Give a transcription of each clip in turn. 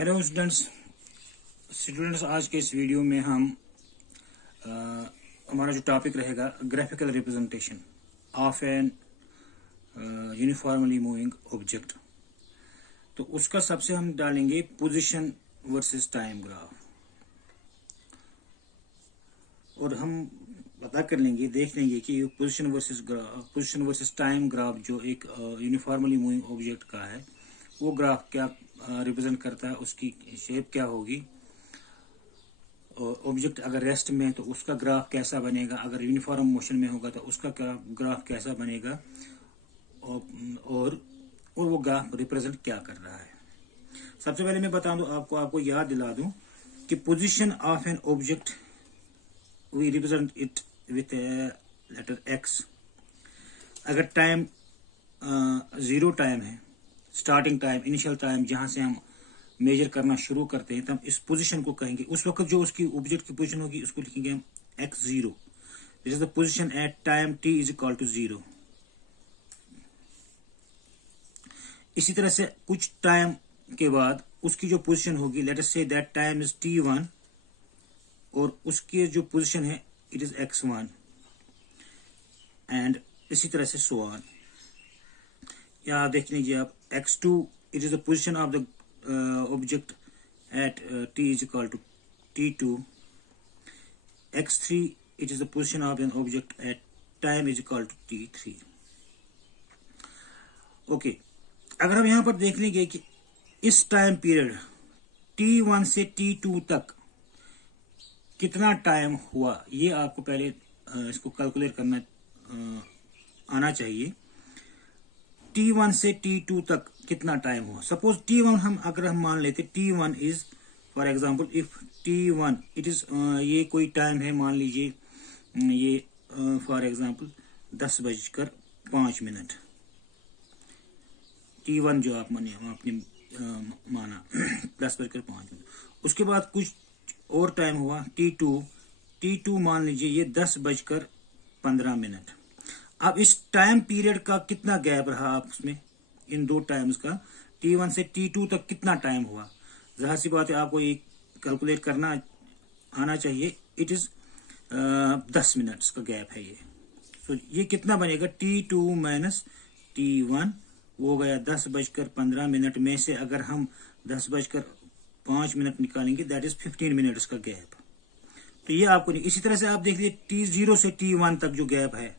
Hello students आज के इस वीडियो में हम हमारा जो टॉपिक रहेगा graphical representation of an uniformly moving object. तो उसका सबसे हम डालेंगे पोजीशन वर्सेस टाइम ग्राफ, और हम पता कर लेंगे, देख लेंगे कि पोजीशन वर्सेस टाइम ग्राफ जो एक यूनिफॉर्मली मूविंग ऑब्जेक्ट का है वो ग्राफ क्या रिप्रेजेंट करता है, उसकी शेप क्या होगी। ऑब्जेक्ट अगर रेस्ट में है तो उसका ग्राफ कैसा बनेगा, अगर यूनिफॉर्म मोशन में होगा तो उसका ग्राफ कैसा बनेगा, और वो ग्राफ रिप्रेजेंट क्या कर रहा है। सबसे पहले मैं बता दूं आपको याद दिला दूं कि position of an object we represent it with letter X. अगर टाइम 0 टाइम है, स्टार्टिंग टाइम, इनिशियल टाइम जहां से हम मेजर करना शुरू करते हैं, तब इस पोजीशन को कहेंगे। उस वक्त जो उसकी ऑब्जेक्ट की पोजीशन होगी उसको लिखेंगे हम x0। This is the position at time t is equal to 0। इसी तरह से कुछ टाइम के बाद उसकी जो पोजीशन होगी, let us say that time is t1, और उसकी जो पोजीशन है इट इज x1, एंड इसी तरह से सो ऑन। या देख लीजिए आप x2 it is the position of the object at t is equal to t2, x3 it is the position of an object at time is equal to t3। Okay, अगर हम यहां पर देख लेंगे कि इस टाइम पीरियड t1 से t2 तक कितना टाइम हुआ, ये आपको पहले इसको कैलकुलेट करना आना चाहिए। T1 से T2 तक कितना टाइम हुआ। सपोज T1 अगर हम मान लेते T1 is for example, if T1 it is ये कोई टाइम है, मान लीजिए ये फॉर एग्जांपल 10:05। T1 जो आपने माना 10:05। उसके बाद कुछ और टाइम हुआ T2 मान लीजिए ये 10:15। अब इस टाइम पीरियड का कितना गैप रहा आपस में, इन दो टाइम्स का, T1 से T2 तक कितना टाइम हुआ। जाहिर सी बात है आपको ये कैलकुलेट करना आना चाहिए। इट इज 10 मिनट्स का गैप है ये। तो ये कितना बनेगा, T2 माइनस T1 वो गया 10:15 में से अगर हम 10:05 निकालेंगे दैट इज 15 मिनट्स का गैप। तो ये आपको नहीं। इसी तरह से आप देख लीजिए T0 से T1 तक जो गैप है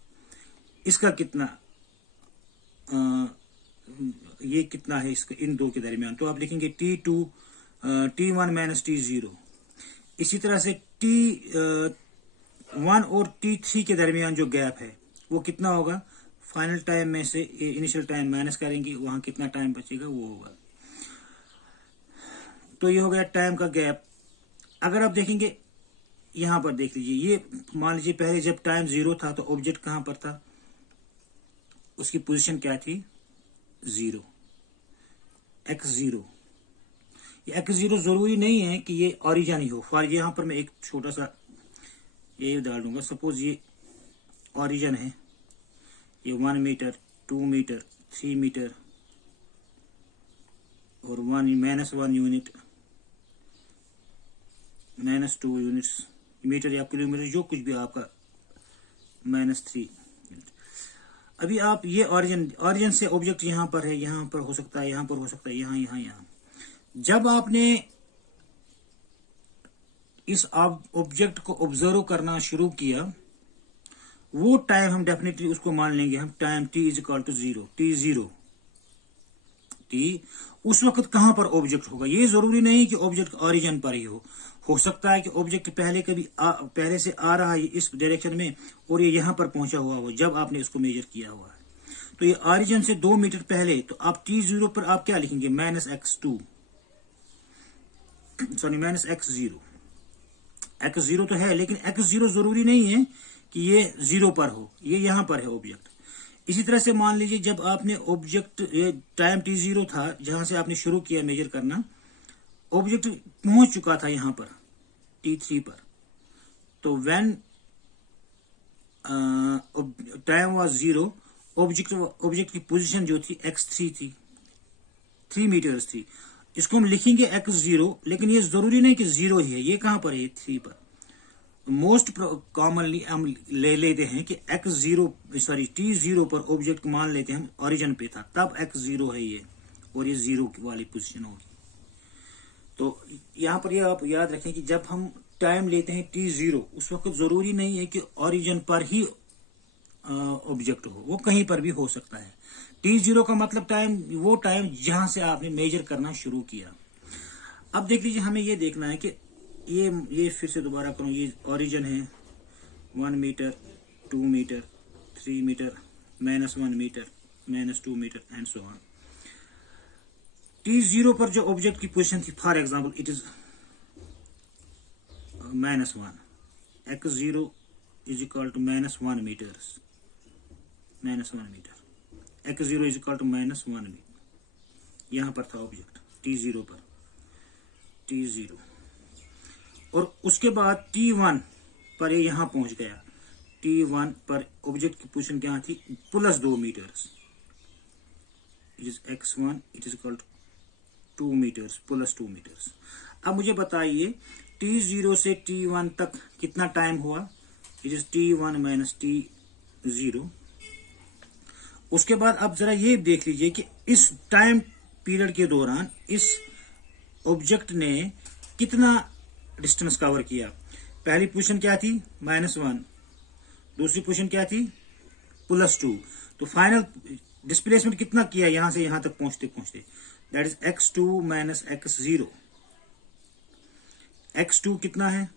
इसका कितना, ये कितना है इसका इन दो के दरमियान। तो आप लिखेंगे T1 माइनस T0। इसी तरह से T1 और T3 के दरमियान जो गैप है वो कितना होगा, फाइनल टाइम में से इनिशियल टाइम माइनस करेंगे, वहां कितना टाइम बचेगा वो होगा। तो ये हो गया टाइम का गैप। अगर आप देखेंगे यहां पर देख लीजिए, ये मान लीजिए पहले जब टाइम 0 था तो ऑब्जेक्ट कहां पर था, उसकी पोजीशन क्या थी, 0, x0। ये x0 जरूरी नहीं है कि ये ओरिजिन ही हो। फॉर यहां पर मैं एक छोटा सा ये डाल दूंगा। सपोज ये ओरिजिन है, ये 1 मीटर, 2 मीटर, 3 मीटर और -1 यूनिट, -2 यूनिट्स, मीटर या किलोमीटर जो कुछ भी आपका, -3 यूनिट। अभी आप ये ओरिजिन से ऑब्जेक्ट यहां पर है, यहां पर हो सकता है, यहां पर हो सकता है, यहां। जब आपने इस ऑब्जेक्ट को ऑब्जर्व करना शुरू किया, वो टाइम हम डेफिनेटली उसको मान लेंगे हम time t is equal to 0। T उस वक्त कहां पर ऑब्जेक्ट होगा। ये जरूरी नहीं कि ऑब्जेक्ट ओरिजिन पर ही हो सकता है कि ऑब्जेक्ट पहले से आ रहा है इस डायरेक्शन में और ये यहां पर पहुंचा हुआ हो जब आपने इसको मेजर किया हुआ है। तो ये ओरिजिन से 2 मीटर पहले, तो आप T0 पर आप क्या लिखेंगे, -x2, सॉरी -x0। x0 तो है, लेकिन x0 जरूरी नहीं है कि ये 0 पर हो, ये यहां पर है ऑब्जेक्ट। इसी तरह से मान लीजिए जब आपने ऑब्जेक्ट, ये टाइम T0 था जहां से आपने शुरू किया मेजर करना, ऑब्जेक्ट पहुंच चुका था यहां पर T3 पर। तो व्हेन टाइम वाज 0, ऑब्जेक्ट की पोजीशन जो थी x3 थी, 3 मीटर्स थी। इसको हम लिखेंगे x0, लेकिन ये जरूरी नहीं कि 0 ही है, ये कहां पर है, 3 पर। मोस्ट कॉमनली हम ले लेते हैं कि t0 पर ऑब्जेक्ट मान लेते हैं हम ओरिजिन पे था, तब x0 है ये, और ये 0 वाली पोजीशन होगी। तो यहां पर ये आप याद रखें कि जब हम टाइम लेते हैं t0, उस वक्त जरूरी नहीं है कि ओरिजिन पर ही ऑब्जेक्ट हो, वो कहीं पर भी हो सकता है। t0 का मतलब टाइम, वो टाइम जहां से आपने मेजर करना शुरू किया। अब देख लीजिए, हमें ये देखना है कि ये फिर से दोबारा करूं, ये ओरिजिन है 1 metre, 2 metre, 3 metre, -1 metre, -2 metre and so on. t0 पर जो ऑब्जेक्ट की पोजीशन थी, for example it is -1, x0 is equal to -1 metres, -1 metre, x0 is equal to -1 metre. यहां पर था ऑब्जेक्ट t0 पर, t0, और उसके बाद t1 पर ये यहां पहुंच गया। t1 पर ऑब्जेक्ट की पोजीशन क्या थी, +2 metres, it is x1 it is equal to 2 metres, +2 metres. अब मुझे बताइए t0 से t1 तक कितना टाइम हुआ, it is t1 minus t0। उसके बाद अब जरा ये देख लीजिए कि इस टाइम पीरियड के दौरान इस ऑब्जेक्ट ने कितना डिस्टेंस कवर किया। पहली पोजीशन क्या थी, -1, दूसरी पोजीशन क्या थी, +2। तो फाइनल डिस्प्लेसमेंट कितना किया यहां से यहां तक पहुंचते पहुंचते, that is x2 minus x0। x2 कितना है,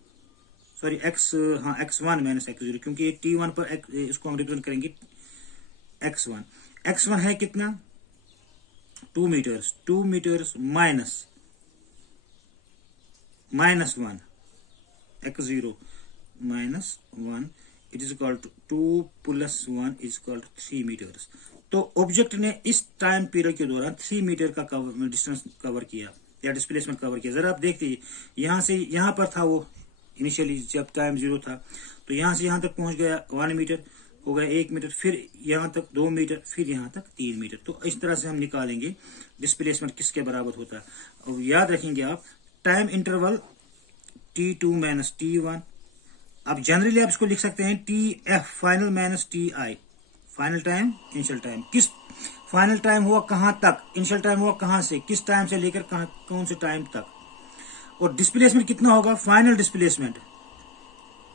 सॉरी x1 माइनस x0, क्योंकि t1 पर इसको हम रिप्रेजेंट करेंगे x1 है कितना, 2 metres, 2 metres minus -1, x0 -1, it is equal to 2 + 1 is equal to 3 metres. तो ऑब्जेक्ट ने इस टाइम पीरियड के दौरान 3 मीटर का डिस्टेंस कवर किया या डिस्प्लेसमेंट कवर किया। जरा आप देखिए, यहां से यहां पर था वो इनिशियली जब टाइम 0 था, तो यहां से यहां तक पहुंच गया 1 मीटर, हो गया 1 मीटर, फिर यहां तक 2 मीटर, फिर यहां तक 3 मीटर। तो इस तरह से हम निकालेंगे डिस्प्लेसमेंट किसके बराबर होता है। और याद रखेंगे आप, time interval t2 minus t1। अब जनरली आप इसको लिख सकते हैं tf final minus ti, final time initial time. किस फाइनल टाइम हुआ कहां तक, इनिशियल टाइम हुआ कहां से, किस टाइम से लेकर कौन से टाइम तक, और डिस्प्लेसमेंट कितना होगा, final displacement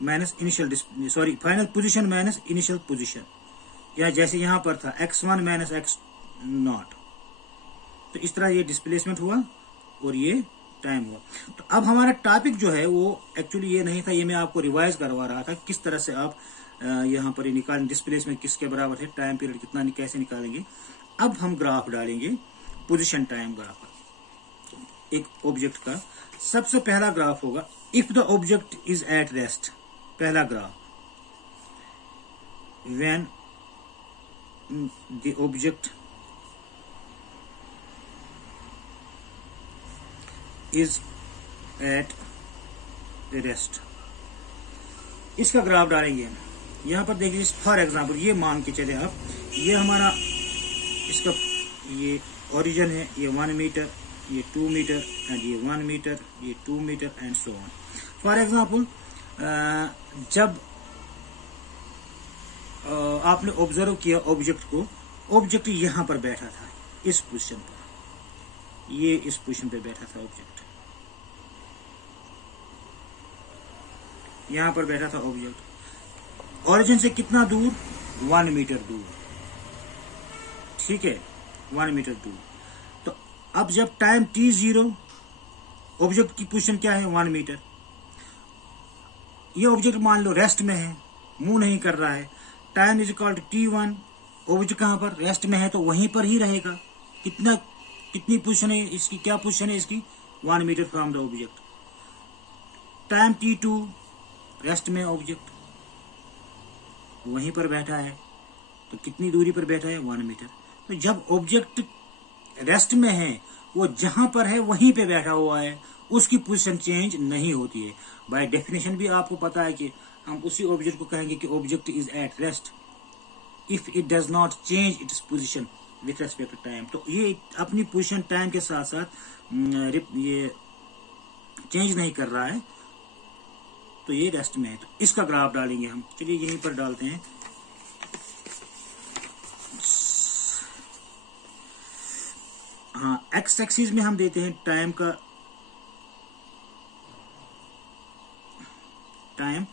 minus initial, sorry final position minus initial position, या जैसे यहां पर था x1 माइनस x0। तो इस तरह ये डिस्प्लेसमेंट हुआ और ये टाइम हुआ। तो अब हमारा टॉपिक जो है वो एक्चुअली ये नहीं था, ये मैं आपको रिवाइज करवा रहा था किस तरह से आप यहां पर निकालें डिस्प्लेसमेंट किसके बराबर है, टाइम पीरियड कितना कैसे निकालेंगे। अब हम ग्राफ डालेंगे, पोजीशन टाइम ग्राफ एक ऑब्जेक्ट का। सबसे पहला ग्राफ होगा if the object is at rest. पहला graph, when the object is at rest, इसका ग्राफ डालेंगे। यहां पर देखिए, फॉर एग्जांपल ये मान के चले आप, ये हमारा इसका ये ओरिजिन है, ये 1 मीटर, ये 2 मीटर एंड ये 1 मीटर, ये 2 metre and so on. For example जब आपने ऑब्जर्व किया ऑब्जेक्ट को, ऑब्जेक्ट यहां पर बैठा था इस पोजीशन पर, ये इस पोजीशन पे बैठा था ऑब्जेक्ट, यहां पर बैठा था ऑब्जेक्ट। ओरिजिन से कितना दूर, 1 मीटर दूर, ठीक है, 1 मीटर दूर। तो अब जब टाइम t0, ऑब्जेक्ट की पोजीशन क्या है, 1 मीटर। ये ऑब्जेक्ट मान लो रेस्ट में है, मूव नहीं कर रहा है, time is equal to t1, object कहां पर, रेस्ट में है, तो वहीं पर ही रहेगा। कितनी पोजीशन है इसकी, क्या पोजीशन है इसकी, 1 metre from the object. Time t2, rest में ऑब्जेक्ट, वहीं पर बैठा है, तो कितनी दूरी पर बैठा है, 1 मीटर। तो जब ऑब्जेक्ट रेस्ट में है, वो जहां पर है वहीं पे बैठा हुआ है, उसकी पोजीशन चेंज नहीं होती है। बाय डेफिनेशन भी आपको पता है कि हम उसी ऑब्जेक्ट को कहेंगे कि object is at rest if it does not change its position with respect to time. तो ये अपनी पोजीशन टाइम के साथ साथ ये चेंज नहीं कर रहा है, तो ये रेस्ट में है। तो इसका ग्राफ डालेंगे हम। चलिए यहीं पर डालते हैं। हाँ, एक्स एक्सिस में हम देते हैं टाइम का टाइम,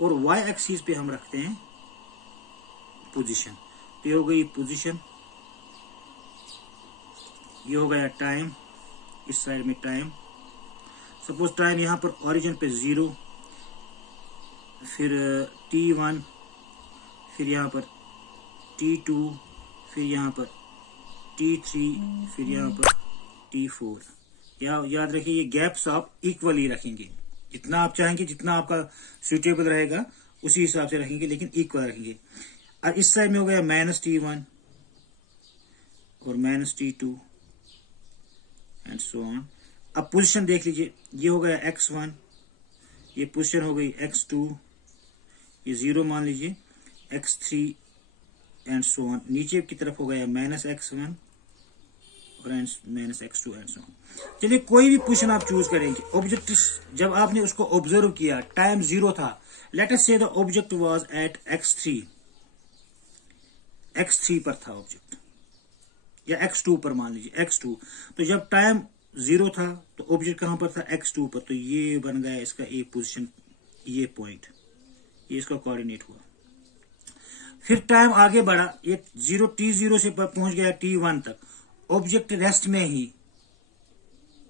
और वाई एक्सिस पे हम रखते हैं पोजीशन। तो ये हो गई पोजीशन, ये हो गया टाइम, इस साइड में टाइम। सपोज टाइम यहां पर ओरिजिन पे 0, फिर t1, फिर यहां पर t2, फिर यहां पर t3, फिर यहां पर t4। याद रखिए ये गैप्स आप इक्वली रखेंगे, जितना आप चाहेंगे, जितना आपका सुटेबल रहेगा उसी हिसाब से रखेंगे, लेकिन इक्वल रखेंगे। और इस साइड में हो गया -t1 और -t2 एंड सो ऑन। अब पोजीशन देख लीजिए, ये हो गया x1, ये पोजीशन हो गई x2, ये 0 मान लीजिए, x3 एंड सो ऑन। नीचे की तरफ हो गया -x1 और -x2 एंड सो ऑन। चलिए कोई भी पोजीशन आप चूज करेंगे। ऑब्जेक्ट जब आपने उसको ऑब्जर्व किया, टाइम 0 था, लेट अस से the object was at x3 पर था ऑब्जेक्ट, या x2 पर मान लीजिए x2। तो जब टाइम 0 था तो ऑब्जेक्ट कहां पर था? x2 पर। तो ये बन गया इसका एक पोजीशन, ये पॉइंट, ये इसका कोऑर्डिनेट हुआ। फिर टाइम आगे बढ़ा, ये t0 से पहुंच गया t1 तक, ऑब्जेक्ट रेस्ट में ही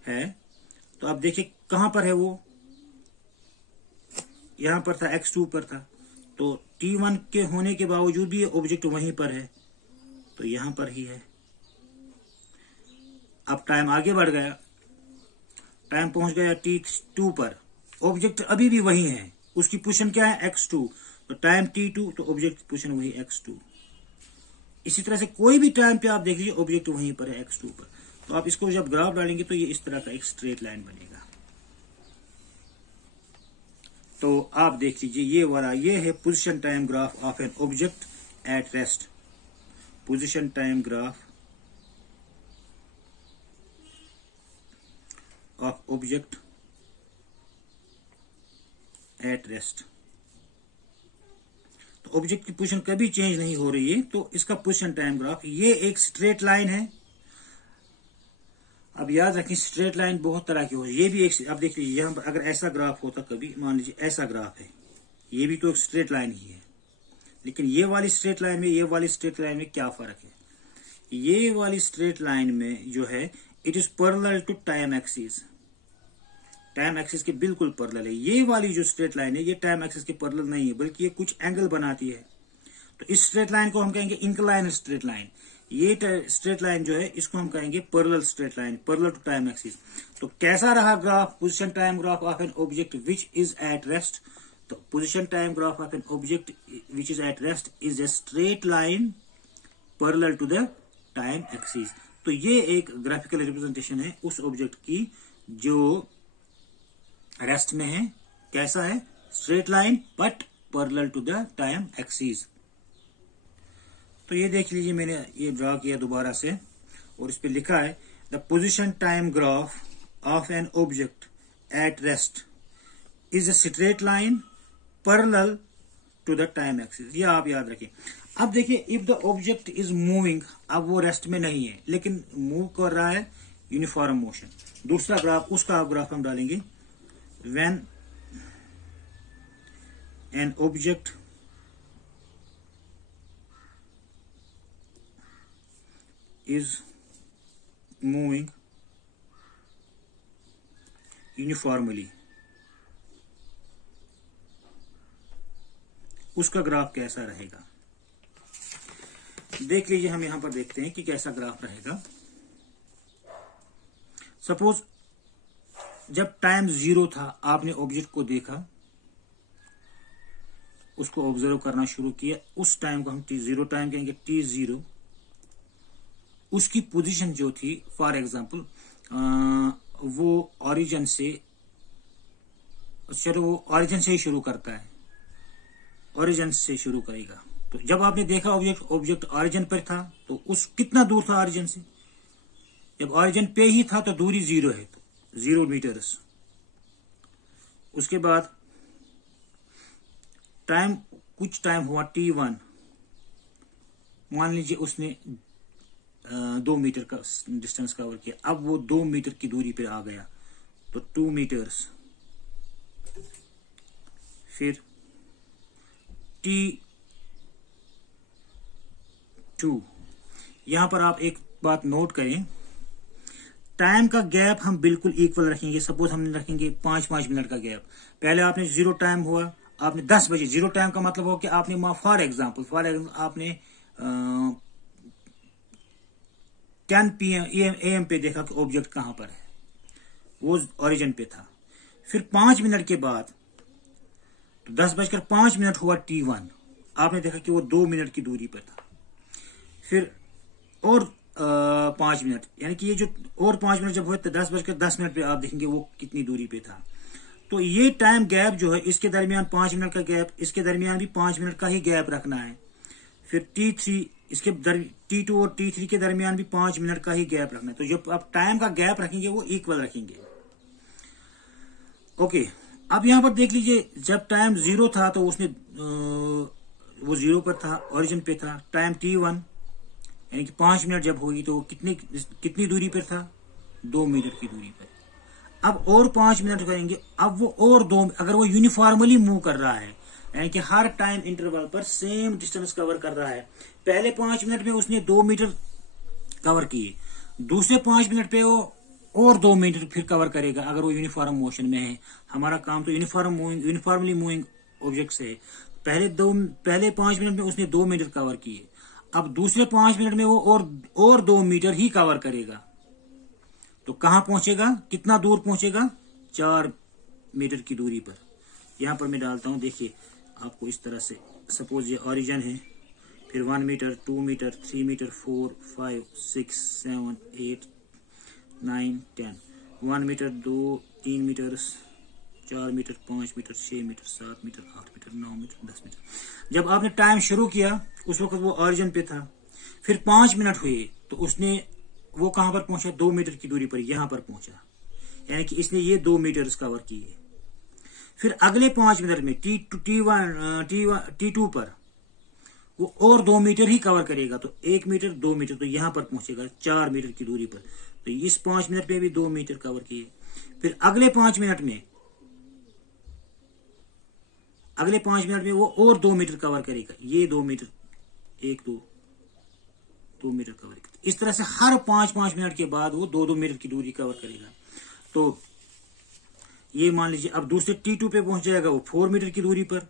है। तो आप देखिए कहां पर है वो, यहां पर था, x2 पर था। तो t1 के होने के बावजूद भी ऑब्जेक्ट वहीं पर है, तो यहां पर ही है। अब टाइम आगे बढ़ गया, टाइम पहुंच गया t2 पर, ऑब्जेक्ट अभी भी वही है, उसकी पोजीशन क्या है? x2। तो टाइम t2, तो ऑब्जेक्ट पोजीशन वही x2। इसी तरह से कोई भी टाइम पे आप देख लीजिए ऑब्जेक्ट वहीं पर है x2 पर। तो आप इसको जब ग्राफ डालेंगे तो ये इस तरह का एक स्ट्रेट लाइन बनेगा। तो आप देख लीजिए ये वाला, ये है position time graph of an object at rest. Position time graph of object at rest. तो ऑब्जेक्ट की पोजीशन कभी चेंज नहीं हो रही है, तो इसका पोजीशन टाइम ग्राफ, ये एक स्ट्रेट लाइन है। अब याद रखें स्ट्रेट लाइन बहुत तरह की हो, ये भी एक, अब देखिए यहां पर अगर ऐसा ग्राफ होता, कभी मान लीजिए ऐसा ग्राफ है, ये भी तो एक स्ट्रेट लाइन ही है, लेकिन ये वाली स्ट्रेट लाइन में, ये वाली स्ट्रेट लाइन में क्या फर्क है? ये वाली स्ट्रेट लाइन में जो है, it is parallel to time axis, time axis के बिल्कुल पैरेलल है। ये वाली जो स्ट्रेट लाइन है, ये टाइम एक्सिस के पैरेलल नहीं है, बल्कि ये कुछ एंगल बनाती है। तो इस स्ट्रेट लाइन को हम कहेंगे इंक्लाइन स्ट्रेट लाइन। ये स्ट्रेट लाइन जो है, इसको हम कहेंगे parallel straight line, parallel to time axis. तो कैसा रहा graph? Position time graph of an object which is at rest. तो position time graph of an object which is at rest is a straight line parallel to the time axis. तो ये एक graphical representation है उस object की जो rest में है। कैसा है? Straight line but parallel to the time axis. तो ये देख लीजिए, मैंने ये ड्रा किया दोबारा से, और इस पे लिखा है the position time graph of an object at rest is a straight line parallel to the time axis. ये आप याद रखें। अब देखिए, if the object is moving, अब वो रेस्ट में नहीं है लेकिन मूव कर रहा है यूनिफॉर्म मोशन। दूसरा ग्राफ, उसका ग्राफ हम डालेंगे। When an object is moving uniformly, उसका ग्राफ कैसा रहेगा? देख लीजिए, हम यहां पर देखते हैं कि कैसा ग्राफ रहेगा। सपोज जब टाइम 0 था, आपने ऑब्जेक्ट को देखा, उसको ऑब्जर्व करना शुरू किया, उस टाइम को हम t0 टाइम कहेंगे, t0। उसकी पोजीशन जो थी, फॉर एग्जांपल वो ओरिजिन से, चलो वो ओरिजिन से ही शुरू करता है, ओरिजिन से शुरू करेगा, तो जब आपने देखा ऑब्जेक्ट ऑरिजिन पर था तो उस कितना दूर था ऑरिजिन से, जब ऑरिजिन पे ही था तो दूरी 0 है, तो 0 मीटर्स। उसके बाद टाइम, कुछ टाइम हुआ T1, मान लीजिए उसने 2 मीटर का डिस्टेंस कवर किया, अब वो 2 मीटर की दूरी पे आ गया तो 2 मीटर्स। फिर T2, यहां पर आप एक बात नोट करें, टाइम का गैप हम बिल्कुल इक्वल रखेंगे। सपोज हम रखेंगे 5-5 मिनट का गैप। पहले आपने 0 टाइम हुआ, आपने 10 बजे, 0 टाइम का मतलब हो कि आपने फॉर एग्जाम्पल आपने 10 PM AM पे देखा कि ऑब्जेक्ट कहां पर है, वो ओरिजिन पे था। फिर 5 मिनट के बाद तो 10:05 हुआ T1, आपने देखा कि वो 2 मिनट की दूरी पर था। फिर और 5 मिनट, यानी कि ये जो और 5 मिनट जब हुए तो 10:10 पे आप देखेंगे वो कितनी दूरी पे था। तो ये टाइम गैप जो है, इसके दरमियान 5 मिनट का गैप, इसके दरमियान भी 5 मिनट का ही गैप रखना है। फिर T3, इसके T2 और T3 के दरमियान भी 5 मिनट का ही गैप रखना है। तो जो आप टाइम का गैप रखेंगे वो इक्वल रखेंगे। ओके, अब यहां पर देख लीजिए, जब टाइम 0 था तो उसने वो 0 पर था, ओरिजिन पे था। टाइम T1 यानी कि 5 मिनट जब होगी तो वो कितनी दूरी पर था, 2 मीटर की दूरी पर। अब और 5 मिनट करेंगे, अब वो और 2, अगर वो यूनिफॉर्मली मूव कर रहा है, यानी कि हर टाइम इंटरवल पर सेम डिस्टेंस कवर कर रहा है। पहले 5 मिनट में उसने 2 मीटर कवर किए, दूसरे 5 मिनट पे वो और 2 मीटर फिर कवर करेगा, अगर वो यूनिफॉर्म मोशन में है। हमारा काम तो यूनिफॉर्मली मूविंग ऑब्जेक्ट से है। पहले 5 मिनट में उसने 2 मीटर कवर किए, अब दूसरे 5 मिनट में वो और 2 मीटर ही कवर करेगा। तो कहां पहुंचेगा, कितना दूर पहुंचेगा, 4 मीटर की दूरी पर। यहां पर मैं डालता हूं, देखिए आपको इस तरह से, सपोज ये ओरिजिन है, फिर 1 metre, 2 metre, 3 metre, 4, 5, 6, 7, 8, 9, 10, 1 metre, 2, 3 metre, 4 metre, 5 metre, 6 metre, 7 metre, 8 metre, 9 metre, 10 metre. जब आपने टाइम शुरू किया उस वक्त वो ओरिजिन पे था। फिर 5 मिनट हुए तो उसने वो कहां पर पहुंचा, 2 मीटर की दूरी पर, यहां पर पहुंचा, यानी कि इसने ये 2 मीटर्स कवर किए। फिर अगले 5 मिनट में T2 पर वो और 2 मीटर ही कवर करेगा, तो 1 मीटर, 2 मीटर, तो यहां पर पहुंचेगा 4 मीटर की दूरी पर। तो इस 5 मिनट में भी 2 मीटर कवर किए। फिर अगले 5 मिनट में वो और 2 मीटर कवर करेगा, ये 2 मीटर, 1, 2 मीटर कवर करेगा। इस तरह से हर 5-5 मिनट के बाद वो 2-2 मीटर की दूरी कवर करेगा। तो ये मान लीजिए अब दूसरे T2 पे पहुंच जाएगा वो 4 मीटर की दूरी पर,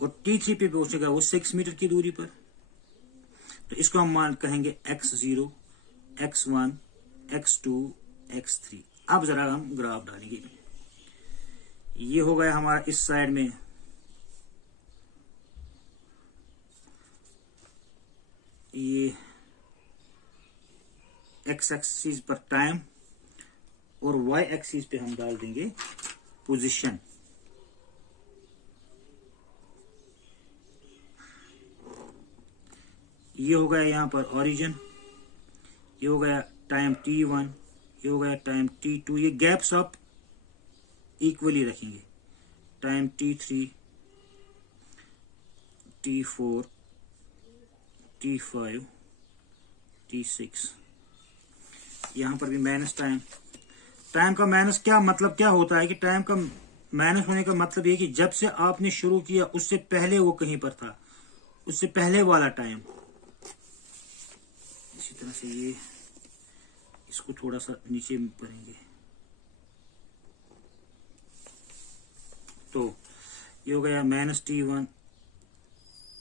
और T3 पे पहुंचेगा वो 6 मीटर की दूरी पर। तो इसको हम मान कहेंगे X0, X1, X2, X3। अब जरा हम ग्राफ डालेंगे। ये हो गया हमारा इस साइड में ये X एक्सिस पर टाइम, और Y एक्सिस पे हम डाल देंगे पोजीशन। ये हो गया यहां पर ओरिजिन, ये हो गया टाइम T1, ये हो गया टाइम T2। ये गैप्स आप इक्वली रखेंगे, time T3, T4, T5, T6। यहां पर भी माइनस टाइम का माइनस क्या मतलब क्या होता है कि टाइम का माइनस होने का मतलब ये कि जब से आपने शुरू किया उससे पहले वो कहीं पर था, उससे पहले वाला टाइम। इसी तरह से ये इसको थोड़ा सा नीचे करेंगे, तो ये हो गया -T1,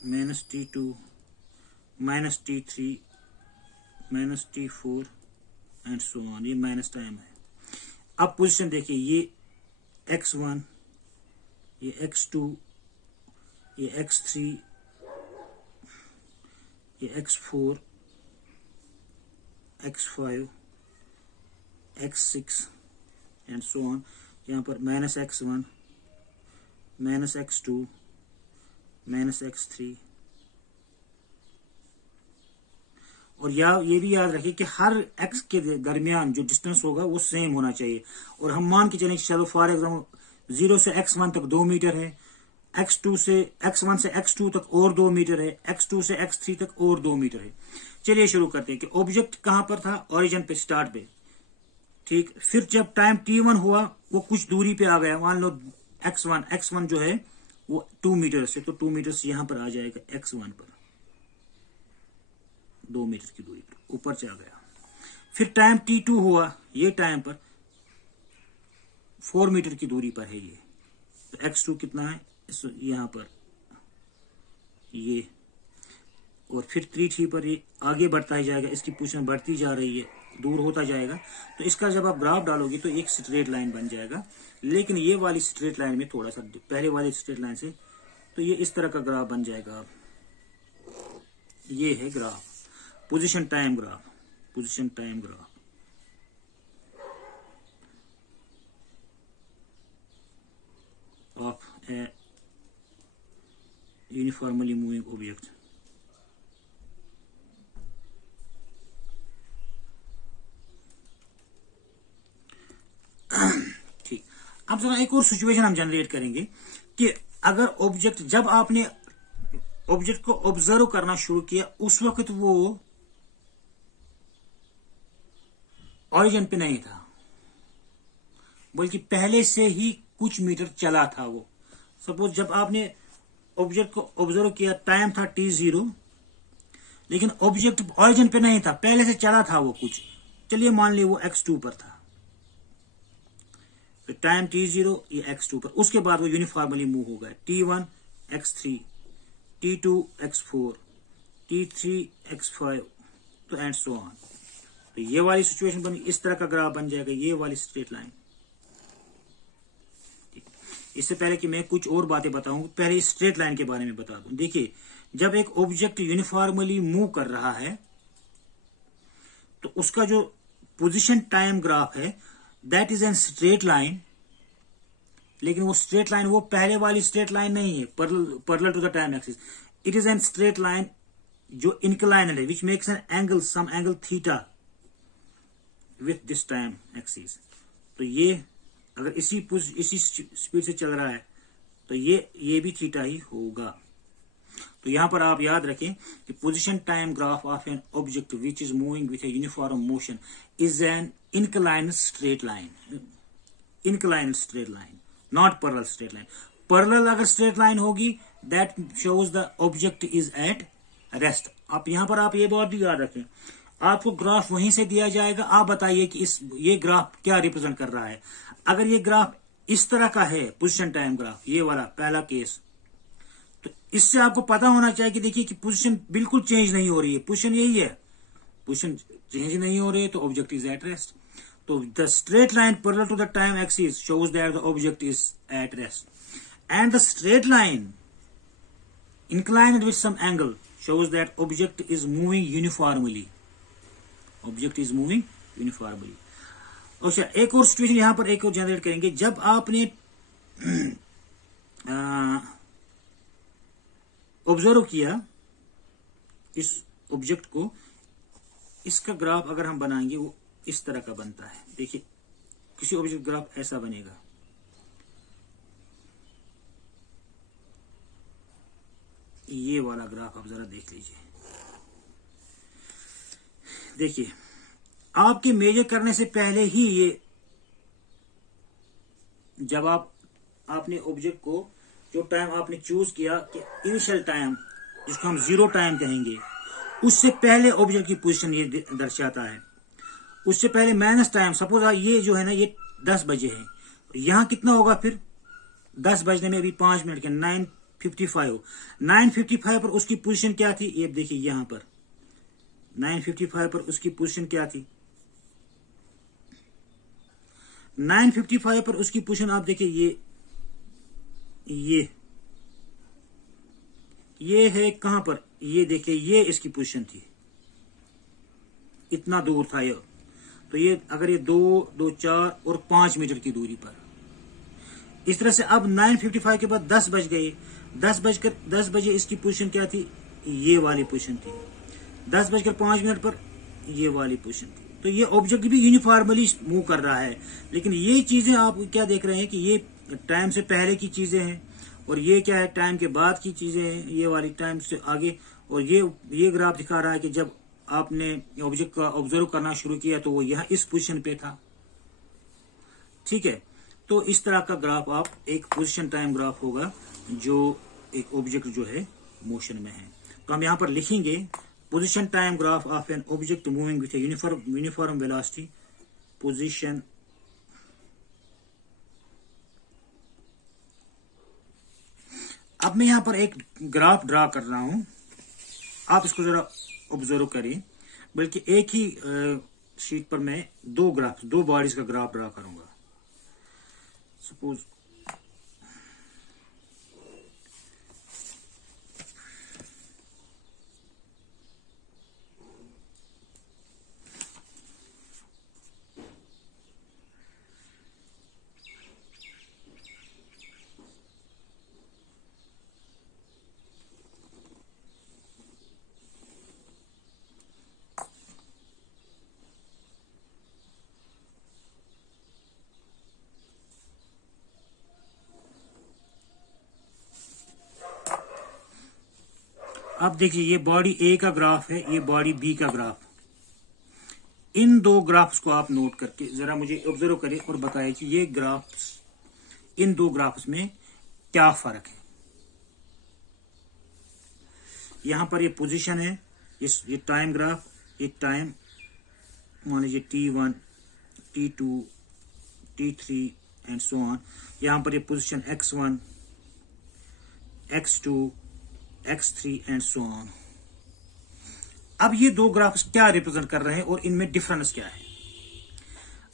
-T2, -T3, -T4 and so on. ये माइनस टाइम है। अब पोजीशन देखिए, ये X1, ये X2, ये X3, ये X4, X5, X6 and so on. यहाँ पर -X1, -X2, -X3, और ये भी याद रखिए कि हर एक्स के दरमियान जो डिस्टेंस होगा वो सेम होना चाहिए। और हम मान के चलें, चलो फॉर एग्जाम्पल 0 से x1 तक 2 मीटर है, x1 से x2 तक और 2 मीटर है, x2 से x3 तक और 2 मीटर है। चलिए शुरू करते हैं कि ऑब्जेक्ट कहां पर था, ओरिजिन पे, स्टार्ट पे, ठीक। फिर जब टाइम t1 हुआ वो कुछ दूरी पे आ गया, मान लो x1 जो है वो 2 मीटर से, तो 2 मीटर से यहां पर आ जाएगा x1 पर, 2 मीटर की दूरी पर ऊपर से आ गया। फिर टाइम t2 हुआ, ये टाइम पर 4 मीटर की दूरी पर है ये, तो x2 कितना है यहां पर ये, और फिर 3 पर ये आगे बढ़ता ही जाएगा, इसकी पोजीशन बढ़ती जा रही है, दूर होता जाएगा। तो इसका जब आप ग्राफ डालोगे तो एक स्ट्रेट लाइन बन जाएगा, लेकिन ये वाली स्ट्रेट लाइन में थोड़ा सा पहले वाली स्ट्रेट लाइन से, तो ये इस तरह का ग्राफ बन जाएगा। ये है graph, position time graph, position time graph. Of A uniformly moving object. ठीक, अब जरा एक और सिचुएशन हम जनरेट करेंगे कि अगर ऑब्जेक्ट, जब आपने ऑब्जेक्ट को ऑब्जर्व करना शुरू किया उस वक्त वो ओरिजिन पे नहीं था, बल्कि पहले से ही कुछ मीटर चला था वो। सपोज जब आपने ऑब्जेक्ट को ऑब्जर्व किया, टाइम था t0, लेकिन ऑब्जेक्ट ओरिजिन पे नहीं था, पहले से चला था वो कुछ, चलिए मान ली वो x2 पर था, तो टाइम t0 ये x2 पर, उसके बाद वो यूनिफॉर्मली मूव हो गया, t1 x3, t2 x4, t3 x5, तो एंड सो ऑन। तो ये वाली सिचुएशन बनी, इस तरह का ग्राफ बन जाएगा, ये वाली स्ट्रेट लाइन। इससे पहले कि मैं कुछ और बातें बताऊं, पहले स्ट्रेट लाइन के बारे में बता दूं। देखिए, जब एक ऑब्जेक्ट यूनिफॉर्मली मूव कर रहा है तो उसका जो पोजीशन टाइम ग्राफ है that is an straight line, लेकिन वो स्ट्रेट लाइन वो पहले वाली स्ट्रेट लाइन नहीं है parallel to the time axis. It is an straight line जो इंक्लाइनेड है, which makes an angle, some angle theta with this time axis. तो ये अगर इसी स्पीड से चल रहा है तो ये भी थीटा ही होगा। तो यहां पर आप याद रखें कि position time graph of an object which is moving with a uniform motion is an inclined straight line, inclined straight line, not parallel straight line. Parallel अगर straight line होगी that shows the object is at rest. आप यहां पर आप ये बात भी याद रखें, आपको ग्राफ वहीं से दिया जाएगा, आप बताइए कि ये ग्राफ क्या रिप्रेजेंट कर रहा है। अगर ये ग्राफ इस तरह का है, पोजीशन टाइम ग्राफ, ये वाला पहला केस, तो इससे आपको पता होना चाहिए कि देखिए कि पोजीशन बिल्कुल चेंज नहीं हो रही है, पोजीशन यही है, पोजीशन चेंज नहीं हो रही है, तो object is at rest. So the straight line parallel to the time axis shows that the object is at rest, and the straight line inclined with some angle shows that object is moving uniformly. Object is moving uniformly. अच्छा, एक और situation यहां पर एक और generate करेंगे, जब आपने ऑब्जर्व किया इस ऑब्जेक्ट को, इसका ग्राफ अगर हम बनाएंगे वो इस तरह का बनता है। देखिए, किसी ऑब्जेक्ट ग्राफ ऐसा बनेगा, ये वाला ग्राफ आप जरा देख लीजिए। देखिए, आपके मेजर करने से पहले ही ये, जब आपने ऑब्जेक्ट को, जो टाइम आपने चूज किया कि इनिशियल टाइम जिसको हम 0 टाइम कहेंगे, उससे पहले ऑब्जेक्ट की पोजीशन ये दर्शाता है। उससे पहले माइनस टाइम, सपोज ये जो है ना ये 10 बजे है, यहां कितना होगा फिर 10 बजने में अभी 5 मिनट के 9:55 9:55 पर उसकी पोजीशन क्या थी, ये देखिए यहां पर 9:55 पर उसकी पोजीशन क्या थी, 9:55 पर उसकी पोजीशन आप देखिए, ये है कहां पर, ये देखिए ये इसकी पोजीशन थी, इतना दूर था ये। तो ये अगर ये 2, 2, 4 और 5 मीटर की दूरी पर, इस तरह से अब 9:55 के बाद 10 बज गए, 10 बजे इसकी पोजीशन क्या थी, ये वाली पोजीशन थी। 10:05 पर ये वाली पोजीशन थी। तो ये ऑब्जेक्ट भी यूनिफॉर्मली मूव कर रहा है, लेकिन ये चीजें आप क्या देख रहे हैं कि ये टाइम से पहले की चीजें हैं और ये क्या है, टाइम के बाद की चीजें हैं, ये वाली टाइम से आगे। और ये ग्राफ दिखा रहा है कि जब आपने ऑब्जेक्ट का ऑब्जर्व करना शुरू किया तो वो यहाँ इस पोजीशन पे था। ठीक है, तो इस तरह का ग्राफ आप एक पोजीशन टाइम ग्राफ होगा जो एक ऑब्जेक्ट जो है मोशन में है। तो हम यहाँ पर लिखेंगे position time graph of an object moving with uniform velocity. Position अब मैं यहाँ पर एक ग्राफ ड्रा कर रहा हूं, आप इसको जरा ऑब्जर्व करें। बल्कि एक ही शीट पर मैं दो बॉडीज का ग्राफ ड्रा करूंगा। सपोज अब देखिए, ये बॉडी ए का ग्राफ है, ये बॉडी बी का ग्राफ। इन दो ग्राफ्स को आप नोट करके जरा मुझे ऑब्जर्व करें और बताएं कि ये ग्राफ्स, इन दो ग्राफ्स में क्या फर्क है। यहां पर ये पोजीशन है, ये टाइम ग्राफ, ये टाइम मान लीजिए T1, T2, T3 and so on. यहां पर ये position X1, X2, X3 and so on. अब ये दो ग्राफ्स क्या रिप्रेजेंट कर रहे हैं और इनमें डिफरेंस क्या है।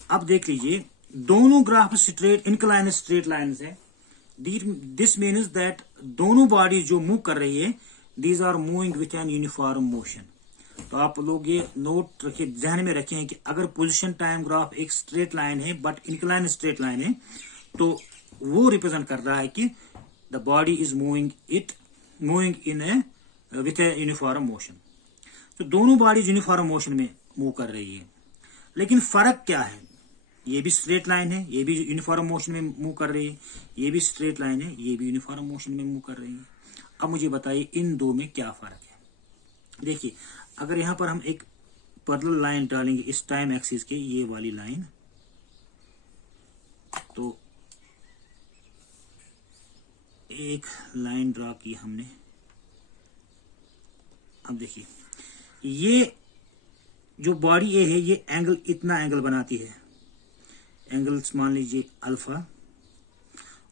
अब देख लीजिए, दोनों graph straight incline straight lines है। दिस मीन्स दैट दोनों बॉडीज जो मूव कर रही है, these are moving with an uniform motion. तो आप लोग ये नोट रखिए, ध्यान में रखें कि अगर पोजीशन टाइम ग्राफ एक स्ट्रेट लाइन है बट इंक्लाइन स्ट्रेट लाइन है, तो वो रिप्रेजेंट कर रहा है कि the body is moving in A with a uniform motion. तो दोनों बॉडीज यूनिफॉर्म मोशन में मूव कर रही है, लेकिन फर्क क्या है। ये भी स्ट्रेट लाइन है, ये भी यूनिफॉर्म मोशन में मूव कर रही है, ये भी स्ट्रेट लाइन है, ये भी यूनिफॉर्म मोशन में मूव कर रही है। अब मुझे बताइए इन दो में क्या फर्क है। देखिए, अगर यहां पर हम एक पैरेलल लाइन डालेंगे इस टाइम एक्सिस के, ये वाली लाइन, तो एक लाइन ड्रा की हमने। अब देखिए, ये जो बॉडी ए है, ये एंगल, इतना एंगल बनाती है, एंगल्स मान लीजिए अल्फा।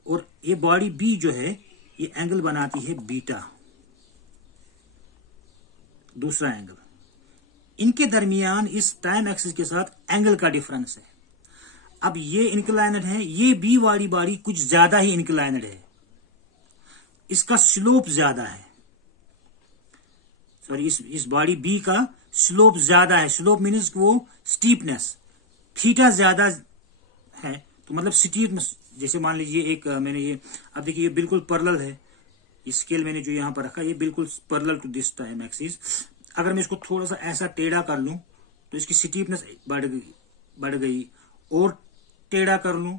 और ये बॉडी बी जो है, ये एंगल बनाती है बीटा, दूसरा एंगल। इनके दरमियान इस टाइम एक्सिस के साथ एंगल का डिफरेंस है। अब ये इंक्लाइनेड है, ये बी वाली बॉडी कुछ ज्यादा ही इंक्लाइनेड है, इसका स्लोप ज्यादा है। सॉरी, इस बॉडी बी का स्लोप ज्यादा है। स्लोप मीन्स वो स्टीपनेस, थीटा ज्यादा है, तो मतलब स्टीपनेस। जैसे मान लीजिए एक मैंने ये, अब देखिए ये बिल्कुल पैरेलल है, स्केल मैंने जो यहां पर रखा ये बिल्कुल parallel to this time axis. अगर मैं इसको थोड़ा सा ऐसा टेढ़ा कर लूं तो इसकी स्टीपनेस बढ़ गई, और टेढ़ा कर लूं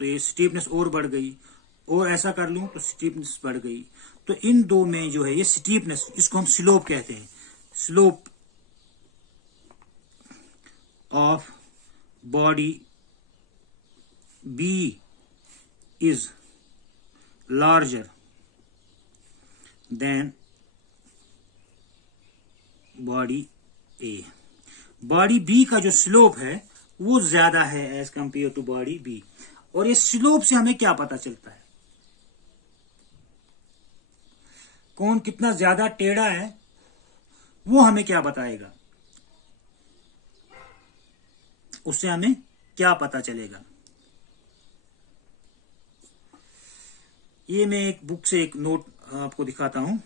तो ये स्टीपनेस और बढ़ गई, और ऐसा कर लूं तो स्टीपनेस बढ़ गई। तो इन दो में जो है ये स्टीपनेस, इसको हम स्लोप कहते हैं। Slope of body B is larger than body A. Body B का जो स्लोप है वो ज्यादा है as compare to body B. और इस स्लोप से हमें क्या पता चलता है, कौन कितना ज्यादा टेढ़ा है, वो हमें क्या बताएगा, उससे हमें क्या पता चलेगा। ये मैं एक बुक से एक नोट आपको दिखाता हूं।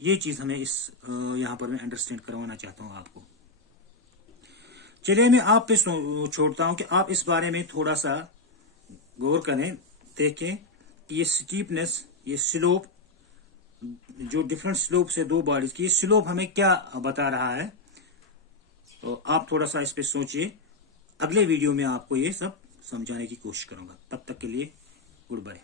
ये चीज हमें इस यहां पर मैं अंडरस्टैंड करवाना चाहता हूं आपको। चलिए मैं आप पे छोड़ता हूं कि आप इस बारे में थोड़ा सा गौर करें, देखें कि ये स्टीपनेस, ये स्लोप जो डिफरेंट स्लोप से दो बॉडीज की स्लोप हमें क्या बता रहा है, तो आप थोड़ा सा इस पे सोचिए। अगले वीडियो में आपको ये सब समझाने की कोशिश करूंगा। तब तक के लिए गुड बाय।